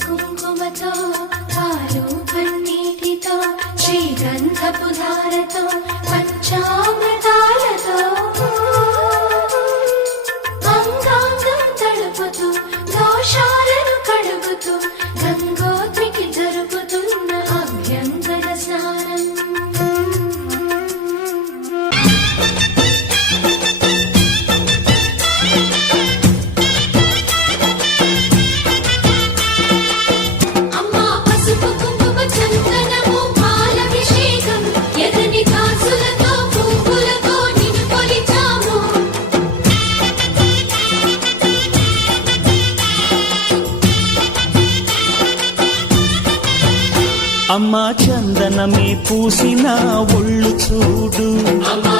కుంకుమతో పాలు పన్నీటితో శ్రీగంధపు ధారతో పంచామృతాలతో అంగాంగం తడుపుతూ దోషాలను కడుగుతూ గంగోత్రికి జరుపుతున్న అభ్యంగన స్నానం. అమ్మా చందనమే పూసిన ఒళ్ళు చూడు, అమ్మా